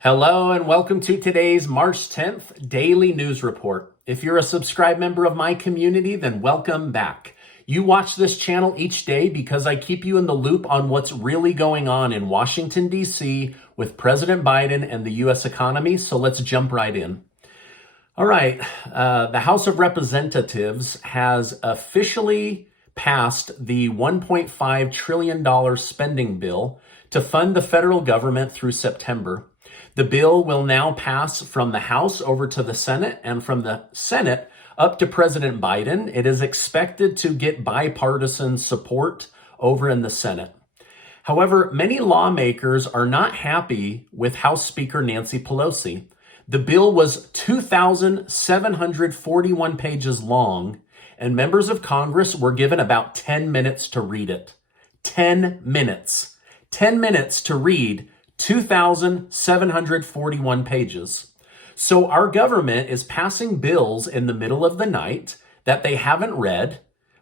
Hello and welcome to today's March 10th Daily News Report. If you're a subscribed member of my community, then welcome back. You watch this channel each day because I keep you in the loop on what's really going on in Washington, D.C. with President Biden and the U.S. economy, so let's jump right in. All right, the House of Representatives has officially passed the $1.5 trillion spending bill to fund the federal government through September. The bill will now pass from the House over to the Senate and from the Senate up to President Biden. It is expected to get bipartisan support over in the Senate. However, many lawmakers are not happy with House Speaker Nancy Pelosi. The bill was 2,741 pages long, and members of Congress were given about 10 minutes to read it. 10 minutes. 10 minutes to read 2,741 pages. So our government is passing bills in the middle of the night that they haven't read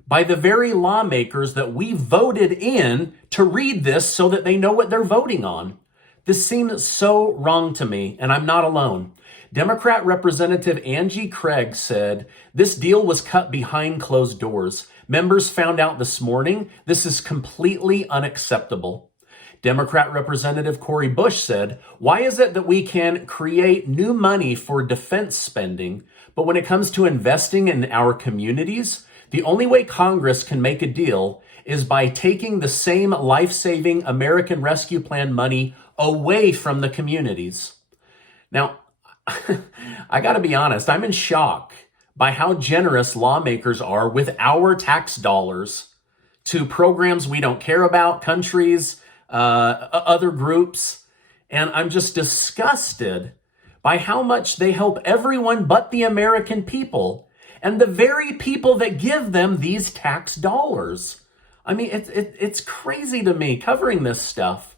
by the very lawmakers that we voted in to read this so that they know what they're voting on. This seems so wrong to me, and I'm not alone. Democrat Representative Angie Craig said, "This deal was cut behind closed doors. Members found out this morning. This is completely unacceptable." Democrat Representative Cori Bush said, "Why is it that we can create new money for defense spending, but when it comes to investing in our communities, the only way Congress can make a deal is by taking the same life-saving American Rescue Plan money away from the communities?" Now, I gotta be honest, I'm in shock by how generous lawmakers are with our tax dollars to programs we don't care about, countries, other groups, and I'm just disgusted by how much they help everyone but the American people and the very people that give them these tax dollars. I mean, it's crazy to me covering this stuff.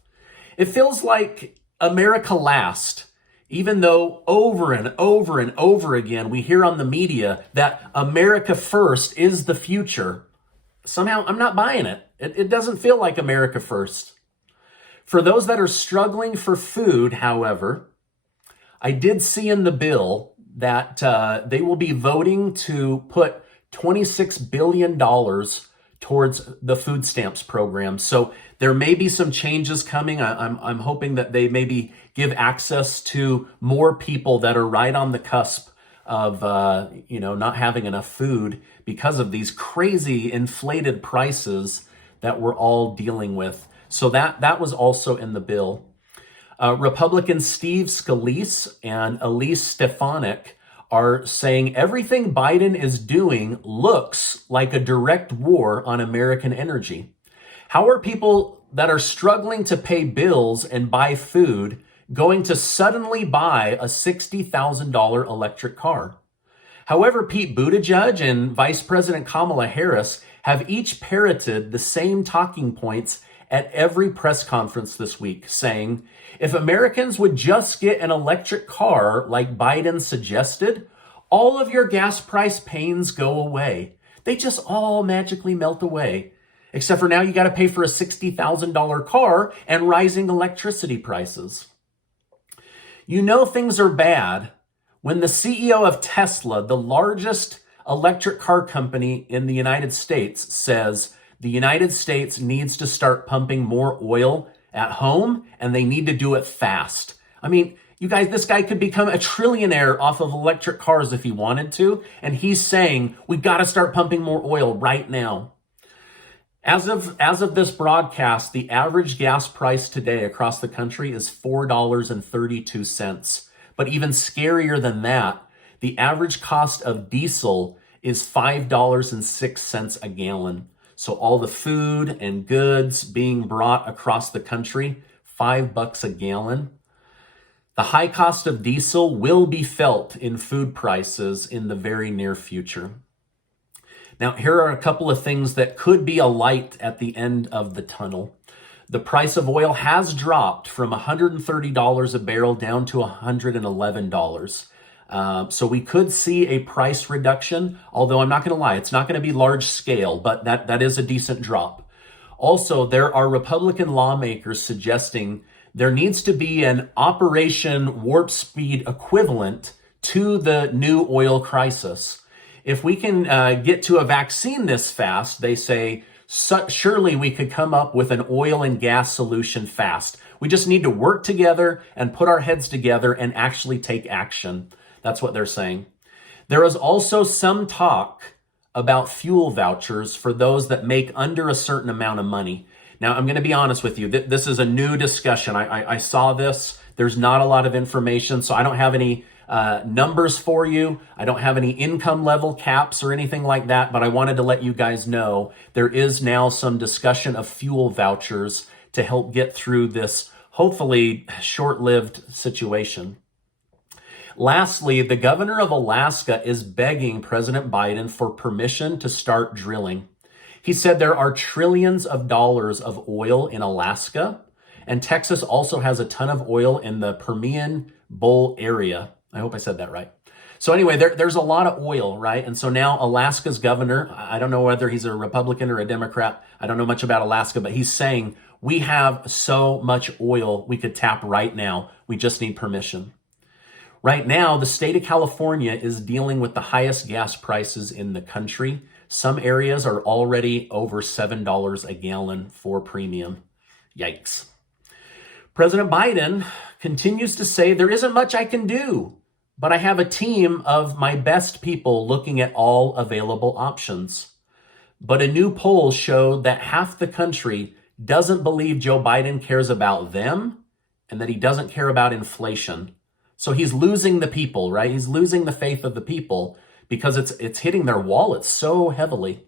It feels like America last, even though over and over and over again we hear on the media that America first is the future. Somehow I'm not buying it. It doesn't feel like America first. For those that are struggling for food, however, I did see in the bill that they will be voting to put $26 billion towards the food stamps program. So there may be some changes coming. I'm hoping that they maybe give access to more people that are right on the cusp of not having enough food because of these crazy inflated prices that we're all dealing with. So that was also in the bill. Republicans Steve Scalise and Elise Stefanik are saying everything Biden is doing looks like a direct war on American energy. How are people that are struggling to pay bills and buy food going to suddenly buy a $60,000 electric car? However, Pete Buttigieg and Vice President Kamala Harris have each parroted the same talking points at every press conference this week, saying, if Americans would just get an electric car like Biden suggested, all of your gas price pains go away. They just all magically melt away. Except for now you got to pay for a $60,000 car and rising electricity prices. You know things are bad when the CEO of Tesla, the largest electric car company in the United States, says the United States needs to start pumping more oil at home, and they need to do it fast. I mean, you guys, this guy could become a trillionaire off of electric cars if he wanted to, and he's saying we've got to start pumping more oil right now. As of this broadcast, the average gas price today across the country is $4.32. But even scarier than that, the average cost of diesel is $5.06 a gallon. So all the food and goods being brought across the country, $5 a gallon. The high cost of diesel will be felt in food prices in the very near future. Now, here are a couple of things that could be a light at the end of the tunnel. The price of oil has dropped from $130 a barrel down to $111. So we could see a price reduction, although I'm not going to lie, it's not going to be large scale, but that is a decent drop. Also, there are Republican lawmakers suggesting There needs to be an Operation Warp Speed equivalent to the new oil crisis. If we can get to a vaccine this fast, they say, surely we could come up with an oil and gas solution fast. We just need to work together and put our heads together and actually take action. That's what they're saying. There is also some talk about fuel vouchers for those that make under a certain amount of money. Now, I'm going to be honest with you. This is a new discussion. I saw this. There's not a lot of information, so I don't have any numbers for you. I don't have any income level caps or anything like that, but I wanted to let you guys know there is now some discussion of fuel vouchers to help get through this hopefully short-lived situation. Lastly, the governor of Alaska is begging President Biden for permission to start drilling. He said there are trillions of dollars of oil in Alaska, and Texas also has a ton of oil in the Permian Bowl area. I hope I said that right. So anyway, there's a lot of oil, right? And so now Alaska's governor, I don't know whether he's a Republican or a Democrat. I don't know much about Alaska, but he's saying we have so much oil we could tap right now. We just need permission. Right now, the state of California is dealing with the highest gas prices in the country. Some areas are already over $7 a gallon for premium. Yikes. President Biden continues to say there isn't much I can do, but I have a team of my best people looking at all available options. But a new poll showed that half the country doesn't believe Joe Biden cares about them and that he doesn't care about inflation. So he's losing the people, right? He's losing the faith of the people because it's hitting their wallets so heavily.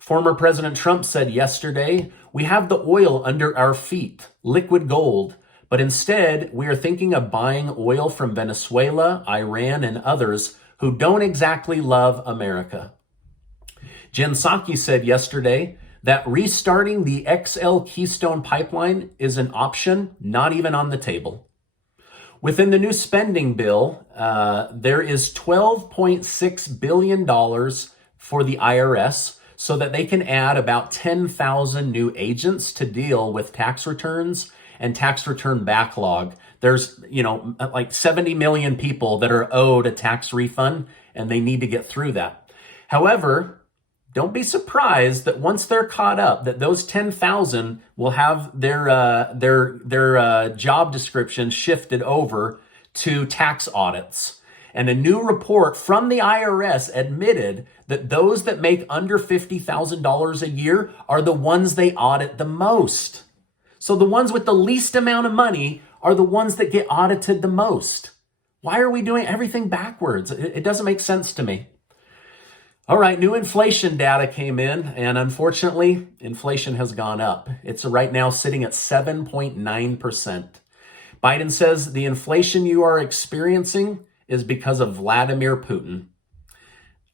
Former President Trump said yesterday, we have the oil under our feet, liquid gold, but instead we are thinking of buying oil from Venezuela, Iran, and others who don't exactly love America. Jen Psaki said yesterday that restarting the XL Keystone pipeline is an option, not even on the table. Within the new spending bill, there is $12.6 billion for the IRS so that they can add about 10,000 new agents to deal with tax returns and tax return backlog. There's, like 70 million people that are owed a tax refund, and they need to get through that. However, don't be surprised that once they're caught up, that those 10,000 will have their job description shifted over to tax audits. And a new report from the IRS admitted that those that make under $50,000 a year are the ones they audit the most. So the ones with the least amount of money are the ones that get audited the most. Why are we doing everything backwards? It doesn't make sense to me. All right, new inflation data came in, and unfortunately, inflation has gone up. It's right now sitting at 7.9%. Biden says the inflation you are experiencing is because of Vladimir Putin.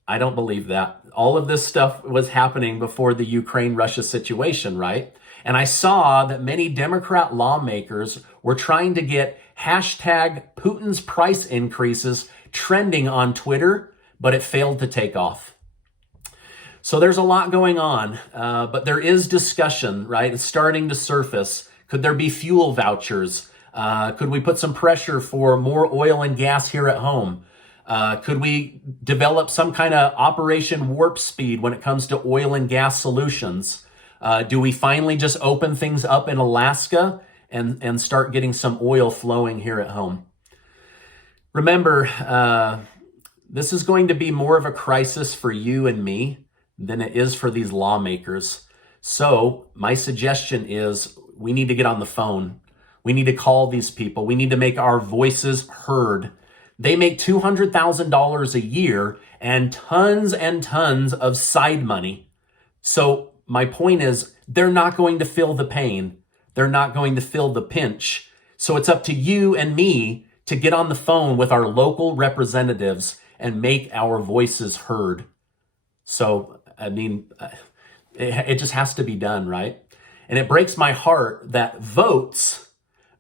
I don't believe that. All of this stuff was happening before the Ukraine-Russia situation, right? And I saw that many Democrat lawmakers were trying to get hashtag Putin's price increases trending on Twitter, but it failed to take off. So there's a lot going on, but there is discussion, right? It's starting to surface. Could there be fuel vouchers? Could we put some pressure for more oil and gas here at home? Could we develop some kind of Operation Warp Speed when it comes to oil and gas solutions? Do we finally just open things up in Alaska and start getting some oil flowing here at home? Remember, this is going to be more of a crisis for you and me than it is for these lawmakers. So my suggestion is we need to get on the phone. We need to call these people. We need to make our voices heard. They make $200,000 a year and tons of side money. So my point is they're not going to feel the pain. They're not going to feel the pinch. So it's up to you and me to get on the phone with our local representatives and make our voices heard. So, I mean, it just has to be done, right? And it breaks my heart that votes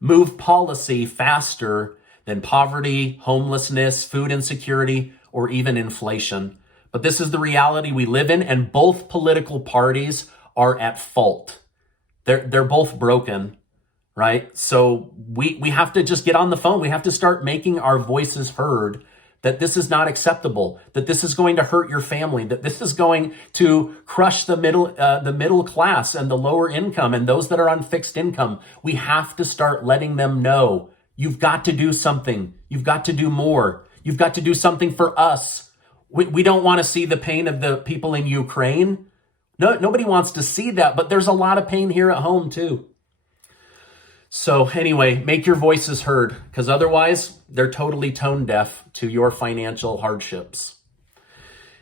move policy faster than poverty, homelessness, food insecurity, or even inflation. But this is the reality we live in, and both political parties are at fault. They're both broken. right? So we have to just get on the phone. We have to start making our voices heard, that this is not acceptable, that this is going to hurt your family, that this is going to crush the middle class and the lower income and those that are on fixed income. We have to start letting them know, you've got to do something. You've got to do more. You've got to do something for us. We don't want to see the pain of the people in Ukraine. No, nobody wants to see that, but there's a lot of pain here at home too. So anyway, make your voices heard, because otherwise they're totally tone deaf to your financial hardships.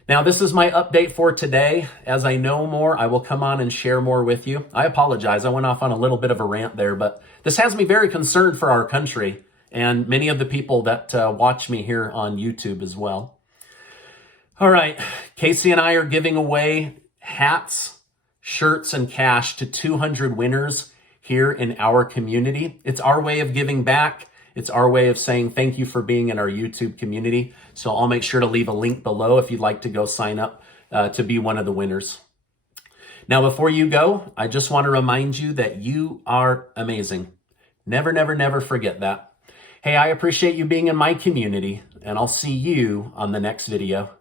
Now, this is my update for today. As I know more, I will come on and share more with you. I apologize. I went off on a little bit of a rant there, but this has me very concerned for our country and many of the people that watch me here on YouTube as well. All right, Casey and I are giving away hats, shirts, and cash to 200 winners here in our community. It's our way of giving back. It's our way of saying thank you for being in our YouTube community. So I'll make sure to leave a link below if you'd like to go sign up to be one of the winners. Now, before you go, I just want to remind you that you are amazing. Never, never, never forget that. Hey, I appreciate you being in my community, and I'll see you on the next video.